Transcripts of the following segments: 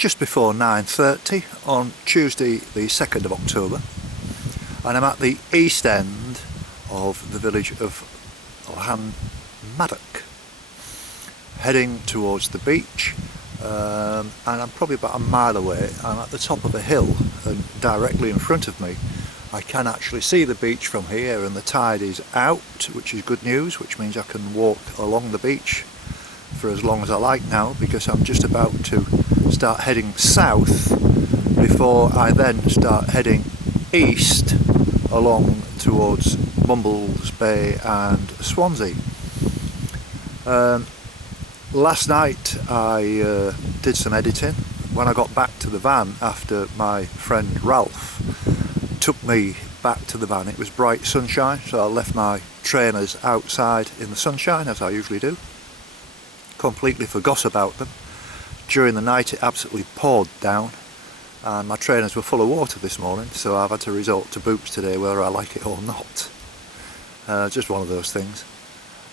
just before 9:30 on Tuesday the 2nd of October, and I'm at the east end of the village of Llanmadoc, heading towards the beach, and I'm probably about a mile away. I'm at the top of a hill, and directly in front of me I can actually see the beach from here, and the tide is out, which is good news, which means I can walk along the beach for as long as I like now, because I'm just about to start heading south before I then start heading east along towards Mumbles Bay and Swansea. Last night I did some editing. When I got back to the van after my friend Ralph took me back to the van, it was bright sunshine, so I left my trainers outside in the sunshine as I usually do. Completely forgot about them. During the night it absolutely poured down, and my trainers were full of water this morning, so I've had to resort to boots today whether I like it or not. Just one of those things.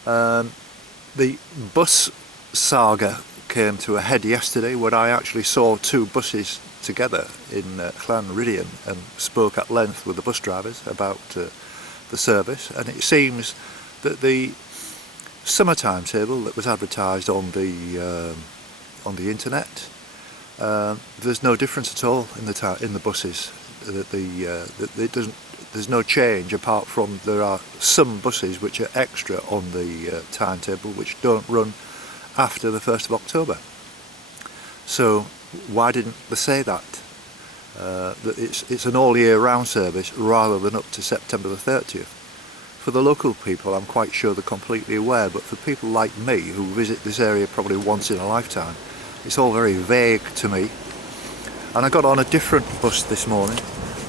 The bus saga came to a head yesterday when I actually saw two buses together in Llanmadoc and spoke at length with the bus drivers about the service, and it seems that the summer timetable that was advertised on the internet, there's no difference at all in the buses. There's no change, apart from there are some buses which are extra on the timetable which don't run after the 1st of October. So why didn't they say that? That it's an all year round service rather than up to September the 30th. For the local people, I'm quite sure they're completely aware, but for people like me who visit this area probably once in a lifetime, it's all very vague to me. And I got on a different bus this morning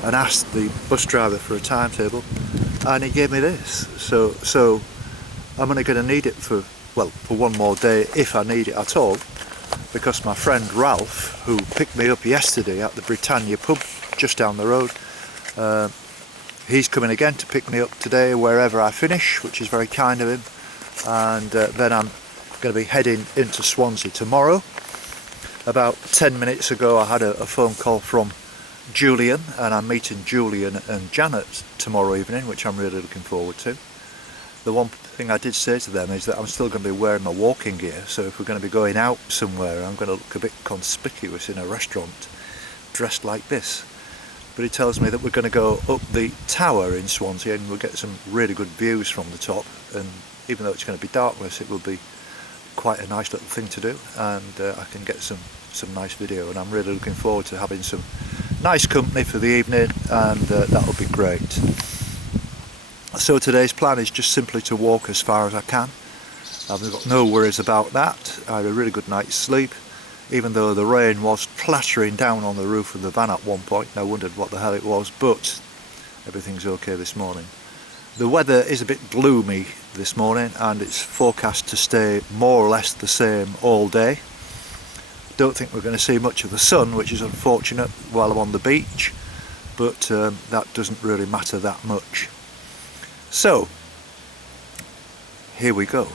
and asked the bus driver for a timetable, and he gave me this. So I'm only going to need it for one more day, if I need it at all, because my friend Ralph, who picked me up yesterday at the Britannia pub just down the road, he's coming again to pick me up today wherever I finish, which is very kind of him, and then I'm going to be heading into Swansea tomorrow. About 10 minutes ago I had a phone call from Julian, and I'm meeting Julian and Janet tomorrow evening, which I'm really looking forward to. The one thing I did say to them is that I'm still going to be wearing my walking gear, so if we're going to be going out somewhere I'm going to look a bit conspicuous in a restaurant dressed like this. But he tells me that we're going to go up the tower in Swansea and we'll get some really good views from the top, and even though it's going to be darkness, it will be quite a nice little thing to do, and I can get some nice video, and I'm really looking forward to having some nice company for the evening, and that'll be great. So today's plan is just simply to walk as far as I can. I've got no worries about that. I had a really good night's sleep, even though the rain was clattering down on the roof of the van at one point, and I wondered what the hell it was, but everything's okay this morning. The weather is a bit gloomy this morning, and it's forecast to stay more or less the same all day. Don't think we're going to see much of the sun, which is unfortunate while I'm on the beach, but that doesn't really matter that much. So, here we go.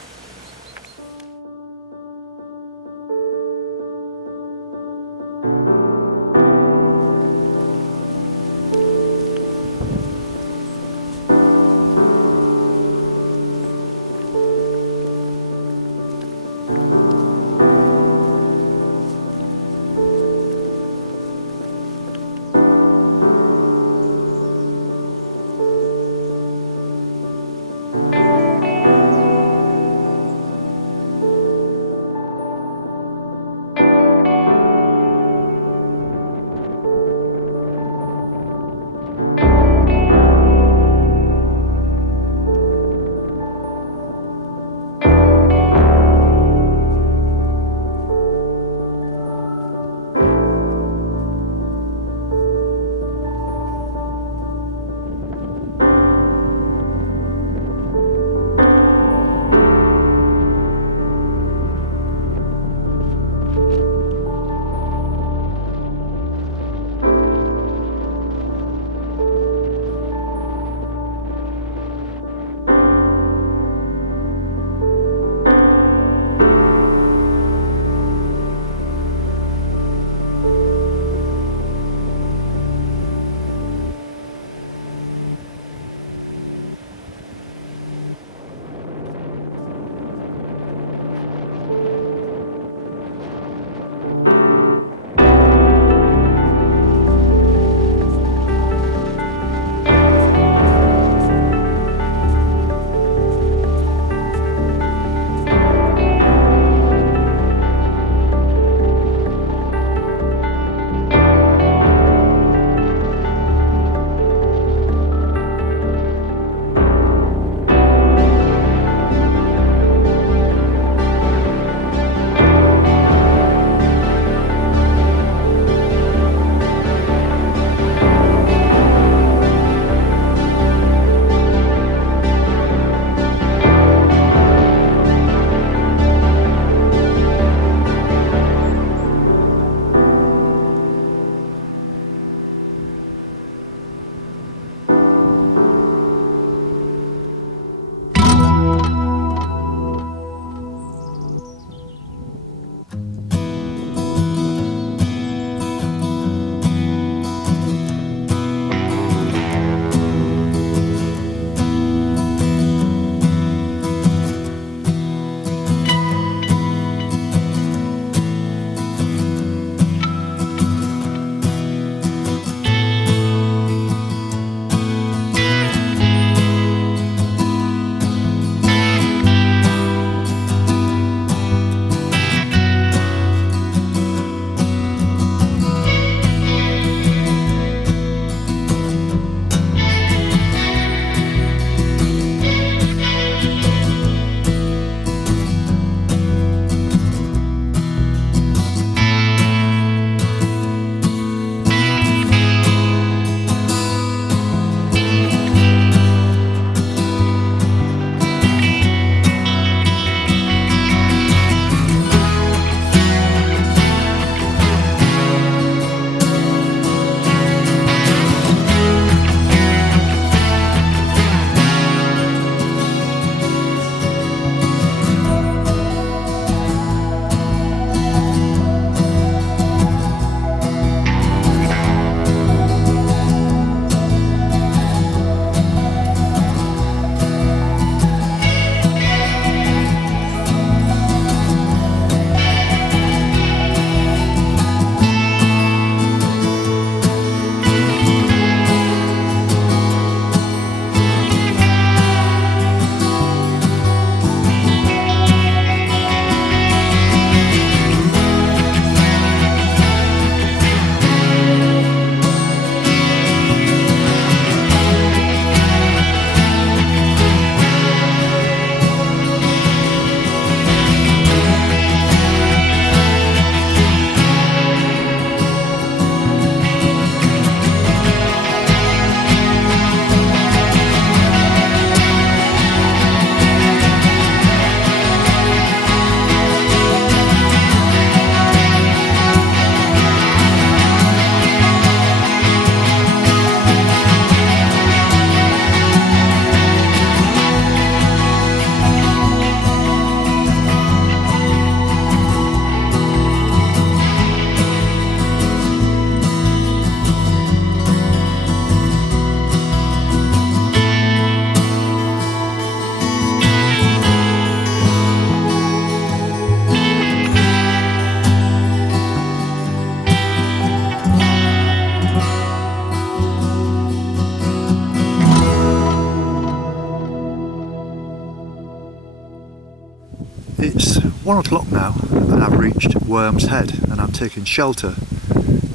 1 o'clock now and I've reached Worm's Head, and I'm taking shelter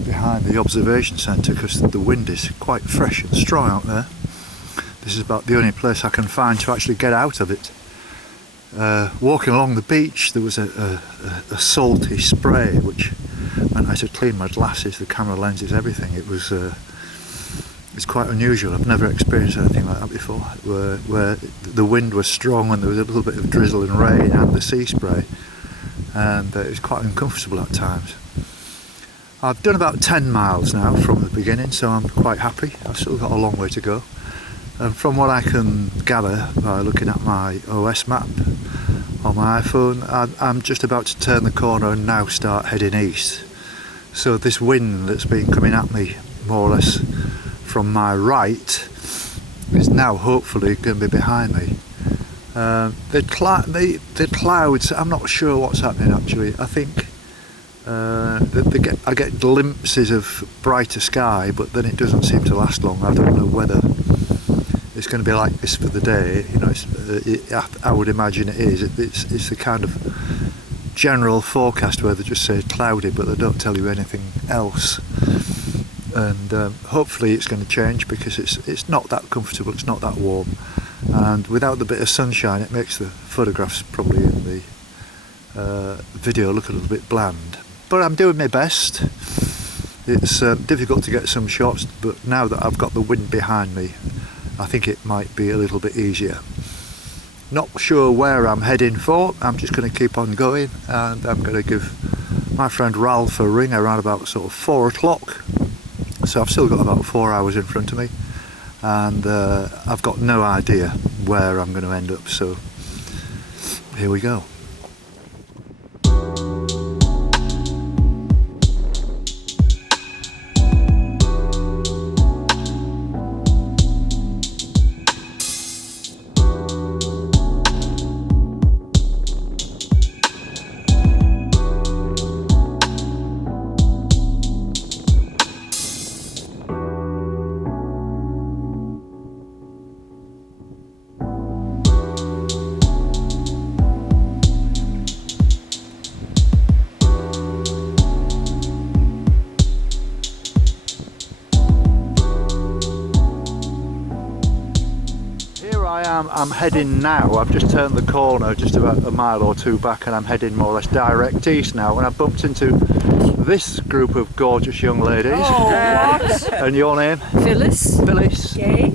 behind the observation centre because the wind is quite fresh and strong out there. This is about the only place I can find to actually get out of it. Walking along the beach, there was a salty spray which meant I had to clean my glasses, the camera lenses, everything. It's quite unusual. I've never experienced anything like that before, where the wind was strong and there was a little bit of drizzle and rain and the sea spray, and it was quite uncomfortable at times. I've done about 10 miles now from the beginning, so I'm quite happy. I've still got a long way to go. And from what I can gather by looking at my OS map on my iPhone, I'm just about to turn the corner and now start heading east. So this wind that's been coming at me more or less from my right is now hopefully going to be behind me. The clouds, I'm not sure what's happening actually. I think I get glimpses of brighter sky, but then it doesn't seem to last long. I don't know whether it's going to be like this for the day. You know, I would imagine it is. It's the kind of general forecast where they just say cloudy, but they don't tell you anything else. And hopefully it's going to change, because it's not that comfortable, it's not that warm, and without the bit of sunshine it makes the photographs probably in the video look a little bit bland. But I'm doing my best. It's difficult to get some shots, but now that I've got the wind behind me, I think it might be a little bit easier. Not sure where I'm heading for. I'm just going to keep on going, and I'm going to give my friend Ralph a ring around about sort of 4 o'clock. So I've still got about 4 hours in front of me, and I've got no idea where I'm going to end up, so here we go. I'm heading now. I've just turned the corner just about a mile or two back, and I'm heading more or less direct east now, and I've bumped into this group of gorgeous young ladies. Oh, what? And your name? Phyllis. Phyllis. Gay.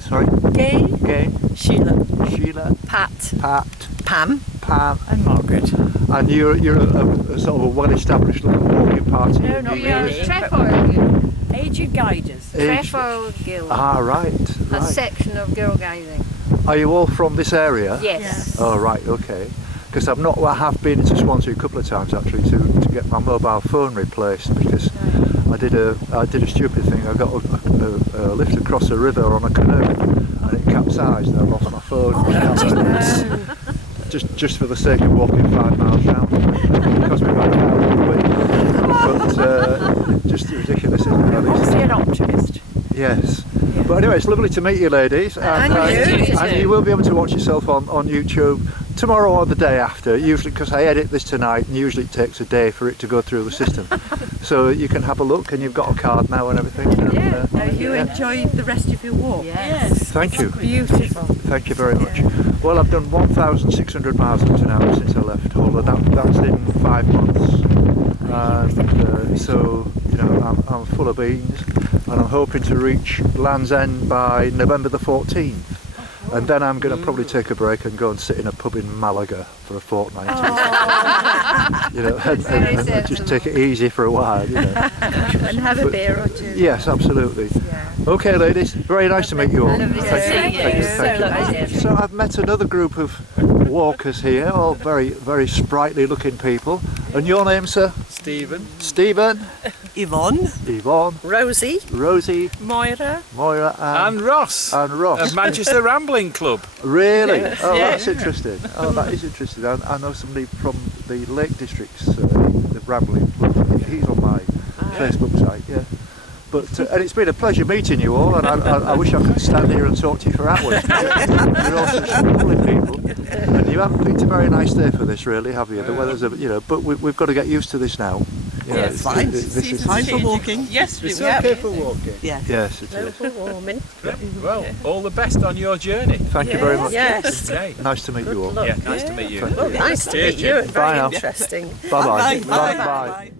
Sorry? Gay. Gay. Sheila. Sheila. Pat. Pat. Pam. Pam. And Margaret. And you're a sort of a well-established little walking party. No, not really. Trefoil. Aged Guiders. Trefoil Guild. Ah, right. A section of girl guiding. Are you all from this area? Yes. Oh, right, okay. Because I have been into Swansea a couple of times actually to get my mobile phone replaced, because I did a stupid thing. I got a lift across a river on a canoe, and it capsized, and I lost my phone. Just for the sake of walking 5 miles round, because we ran out of the wind. But just ridiculous, isn't it? Obviously an optimist. Yes. But anyway, it's lovely to meet you ladies, and you will be able to watch yourself on YouTube tomorrow or the day after, usually, because I edit this tonight, and usually it takes a day for it to go through the system. So you can have a look, and you've got a card now and everything. And, You enjoyed the rest of your walk? Yes. Thank you. Beautiful. Thank you very much. Well, I've done 1,600 miles up to now since I left Hull, and that's in 5 months. And so, you know, I'm full of beans, and I'm hoping to reach Land's End by November the 14th. And then I'm going to probably take a break and go and sit in a pub in Malaga for a fortnight. You know, and just take it easy for a while, you know. And have a beer or two. Yes, absolutely. Yeah. Okay, ladies, very nice to meet you all. Lovely to Thank see you. you. So I've met another group of walkers here, all very, very sprightly looking people. And your name, sir? Stephen. Stephen. Yvonne, Yvonne. Rosie, Rosie. Moira, Moira. And Ross. And Ross. Of Manchester Rambling Club. Really? Yes. Oh, Yeah. that's interesting. Oh, that is interesting. I know somebody from the Lake Districts, the Rambling Club. He's on my Facebook site, yeah. But and it's been a pleasure meeting you all, and I wish I could stand here and talk to you for hours. You're all such lovely people, and you haven't picked a very nice day for this, really, have you? The weather's but we've got to get used to this now. You know, it's fine. This is Fine for walking. Yes, It's yeah. okay for walking. Yeah. Yes, it is. For warming. Well, all the best on your journey. Thank you very much. Yes. Okay. Nice to meet you all. luck. Yeah, nice to meet you. Thank Well, you. nice to Cheers, meet you. Jim. Bye Very now. interesting. Bye-bye. Bye. Bye.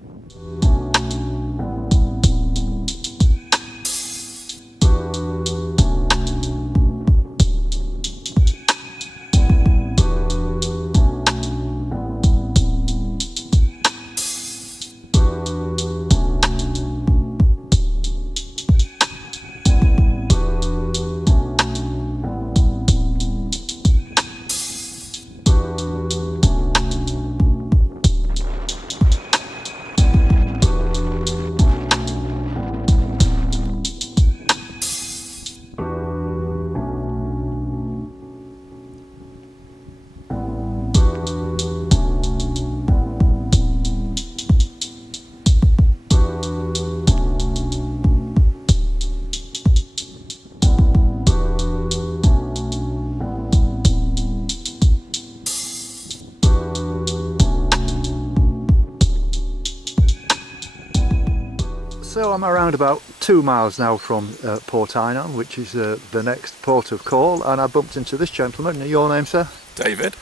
So I'm around about 2 miles now from Port Eynon, which is the next port of call, and I bumped into this gentleman. Your name, sir? David.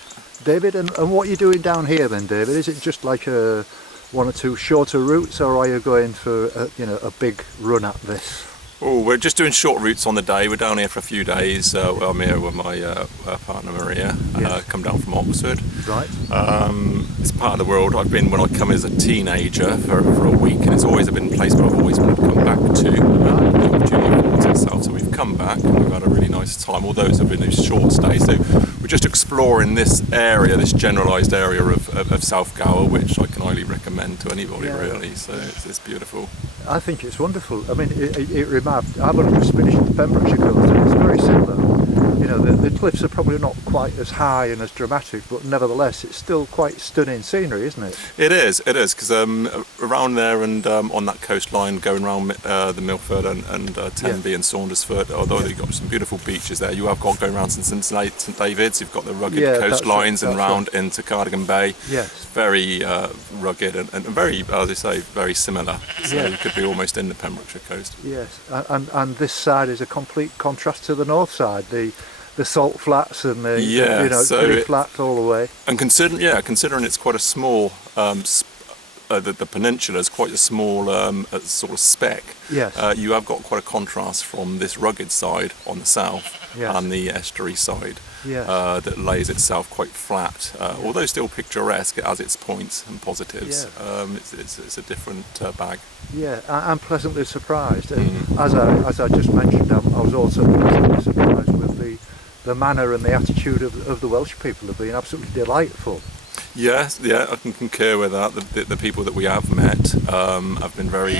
David, and what are you doing down here then, David? Is it just like one or two shorter routes, or are you going for a big run at this? Oh, we're just doing short routes on the day. We're down here for a few days. I'm here with my partner Maria. Yes. Come down from Oxford. Right. It's part of the world I've been when I come as a teenager for a week, and it's always been a place where I've always wanted to come back to. The opportunity affords itself. So we've come back and we've had a really nice time. All those have been these short stays. So we're just exploring this area, this generalised area of South Gower, which I can highly recommend to anybody really. So it's beautiful. I think it's wonderful. I mean, it reminds. I've only just finished the Pembrokeshire coast, and it's very similar. You know, the cliffs are probably not quite as high and as dramatic, but nevertheless, it's still quite stunning scenery, isn't it? It is, because around there and on that coastline, going around the Milford and Tenby and Saundersfoot, although you've got some beautiful beaches there, you have got going around St David's, you've got the rugged coastlines and round into Cardigan Bay. Yes. It's very rugged and very, as I say, very similar. So you could be almost in the Pembrokeshire coast. Yes, and this side is a complete contrast to the north side. The salt flats and the it's pretty flat all the way. And considering it's quite a small the peninsula is quite a small sort of speck. Yes. You have got quite a contrast from this rugged side on the south and the estuary side that lays itself quite flat. Although still picturesque, it has its points and positives. It's a different bag. Yeah, I'm pleasantly surprised. And as I just mentioned, I was also pleasantly surprised with the manner and the attitude of the Welsh people. Have been absolutely delightful. Yes, I can concur with that. The people that we have met have been very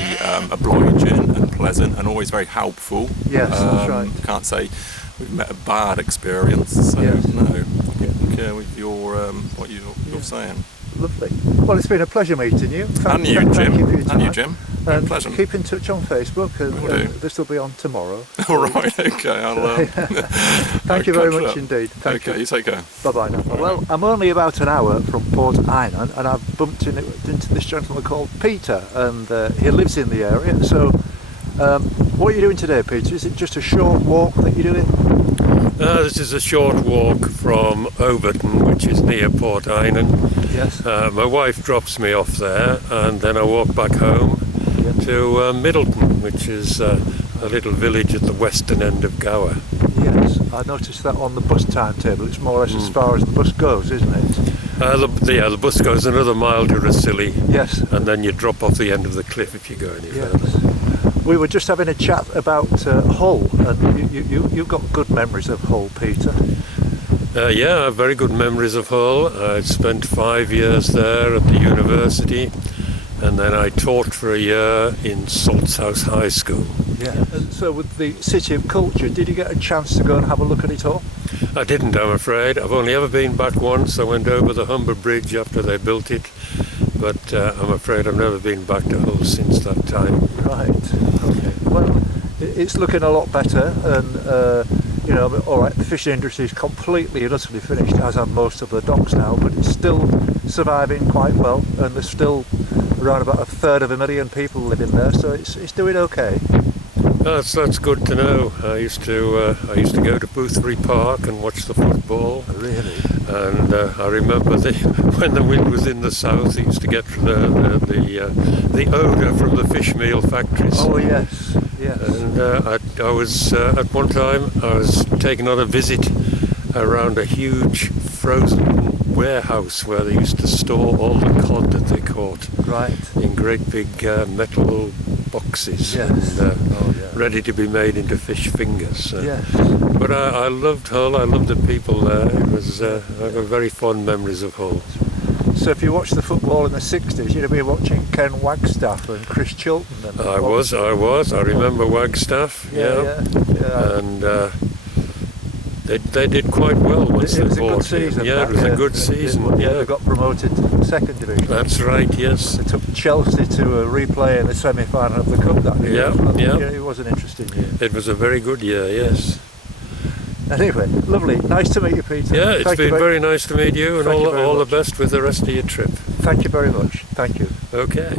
obliging and pleasant and always very helpful. Yes, that's right. Can't say we've met a bad experience, so no, I can concur with what you're saying. Lovely. Well, it's been a pleasure meeting you. And you, Jim. Thank you for your time. And you, Jim. And Pleasant. keep in touch on Facebook, and this will be on tomorrow. All right, okay. I'll, Thank you very much indeed. Thank you. You take care. Bye-bye now. Well, I'm only about an hour from Port Eynon, and I've bumped into this gentleman called Peter, and he lives in the area. So, what are you doing today, Peter? Is it just a short walk that you're doing? This is a short walk from Overton, which is near Port Eynon. Yes. My wife drops me off there, and then I walk back home to Middleton, which is a little village at the western end of Gower. Yes, I noticed that on the bus timetable. It's more or less as far as the bus goes, isn't it? The bus goes another mile to Rossilly. Yes. And then you drop off the end of the cliff if you go any further. We were just having a chat about Hull, and you've got good memories of Hull, Peter. I have very good memories of Hull. I spent 5 years there at the university, and then I taught for a year in Salthouse High School. Yeah. And so with the City of Culture, did you get a chance to go and have a look at it all? I didn't, I'm afraid. I've only ever been back once. I went over the Humber Bridge after they built it, but I'm afraid I've never been back to Hull since that time. Right. Okay. it's looking a lot better, and you know, all right, the fishing industry is completely and utterly finished, as are most of the docks now, but it's still surviving quite well, and there's still around about 1/3 people living there, so it's doing okay. That's good to know. I used to go to Boothbury Park and watch the football. Really? And I remember when the wind was in the south, I used to get the odour from the fish meal factories. Oh yes, yes. And I was at one time I was taken on a visit around a huge frozen warehouse where they used to store all the cod that they caught. Right. In great big metal boxes. Yes. And, oh yeah. ready to be made into fish fingers. Yes. But I loved Hull. I loved the people there. It was I've got very fond memories of Hull. So if you watched the football in the 60s, you'd have been watching Ken Wagstaff and Chris Chilton. And I was. I remember Wagstaff. Yeah. And they did quite well once It was they a good bought season. him. Yeah, it was a good season. Yeah, they got promoted to the second division. That's right. Yes. They took Chelsea to a replay in the semi-final of the cup that year. Yeah. It was an interesting year. It was a very good year. Yes. Anyway, lovely. Nice to meet you, Peter. Yeah, it's been very nice to meet you, and Thank you very all the much. best with the rest of your trip. Thank you very much. Thank you. Okay.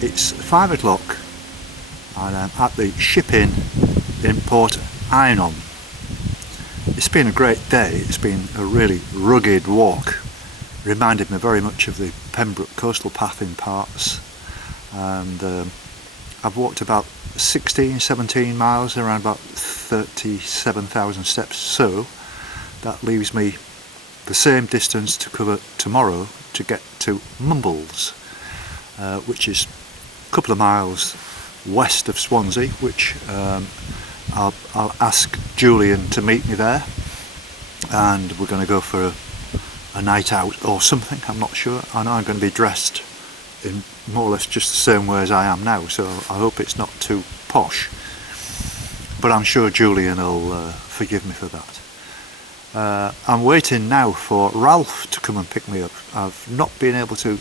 It's 5 o'clock and I'm at the ship inn in Port Eynon. It's been a great day. It's been a really rugged walk. Reminded me very much of the Pembroke coastal path in parts, and I've walked about 17 miles, around about 37,000 steps, so that leaves me the same distance to cover tomorrow to get to Mumbles, which is a couple of miles west of Swansea, which I'll ask Julian to meet me there, and we're going to go for a night out or something, I'm not sure, and I'm going to be dressed in more or less just the same way as I am now, so I hope it's not too posh, but I'm sure Julian will forgive me for that. I'm waiting now for Ralph to come and pick me up. I've not been able to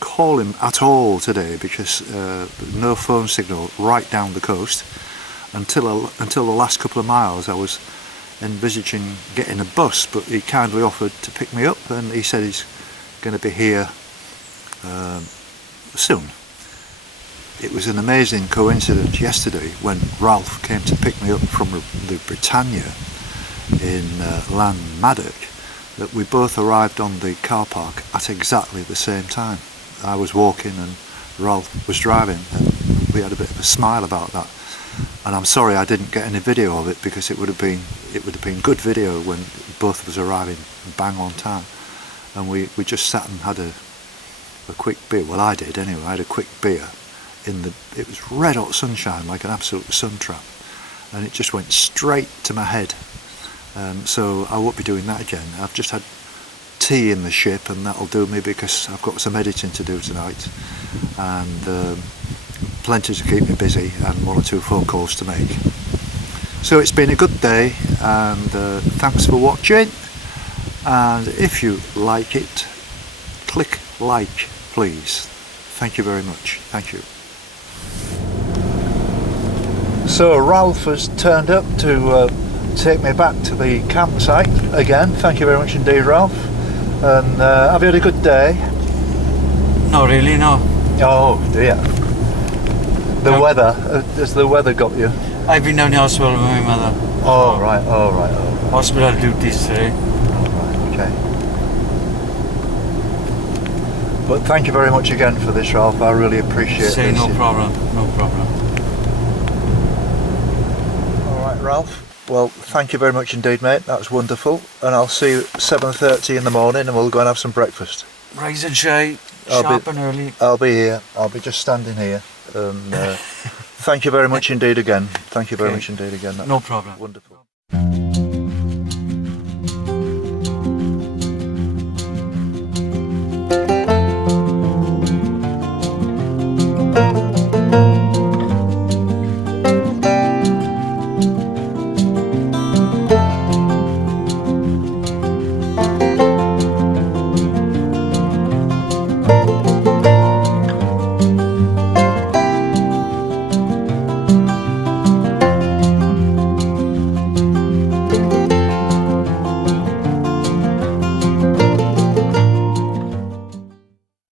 call him at all today because no phone signal right down the coast. Until the last couple of miles I was envisaging getting a bus, but he kindly offered to pick me up, and he said he's going to be here soon. It was an amazing coincidence yesterday when Ralph came to pick me up from the Britannia in Llanmadoc that we both arrived on the car park at exactly the same time. I was walking and Ralph was driving, and we had a bit of a smile about that. And I'm sorry I didn't get any video of it, because it would have been good video when both of us arriving bang on time. And we just sat and had a quick beer. Well, I did anyway. I had a quick beer it was red hot sunshine, like an absolute sun trap, and it just went straight to my head. So I won't be doing that again. I've just had tea in the ship, and that'll do me, because I've got some editing to do tonight, and plenty to keep me busy, and one or two phone calls to make. So it's been a good day, and thanks for watching, and if you like it, click like, please. Thank you very much. Thank you. So Ralph has turned up to take me back to the campsite again. Thank you very much indeed, Ralph. And have you had a good day? Not really, no. Oh dear. The weather, has the weather got you? I've been down the hospital with my mother. Oh right, oh right, oh right. Hospital duties today. Oh, right, okay. But thank you very much again for this, Ralph. I really appreciate Say this. no problem, no problem. Alright, Ralph. Well, thank you very much indeed, mate. That was wonderful. And I'll see you at 7:30 in the morning and we'll go and have some breakfast. Rise and shine, I'll sharp be- and early. I'll be here. I'll be just standing here. Thank you very much indeed again. Thank you very Okay. much indeed again. That's No problem. wonderful.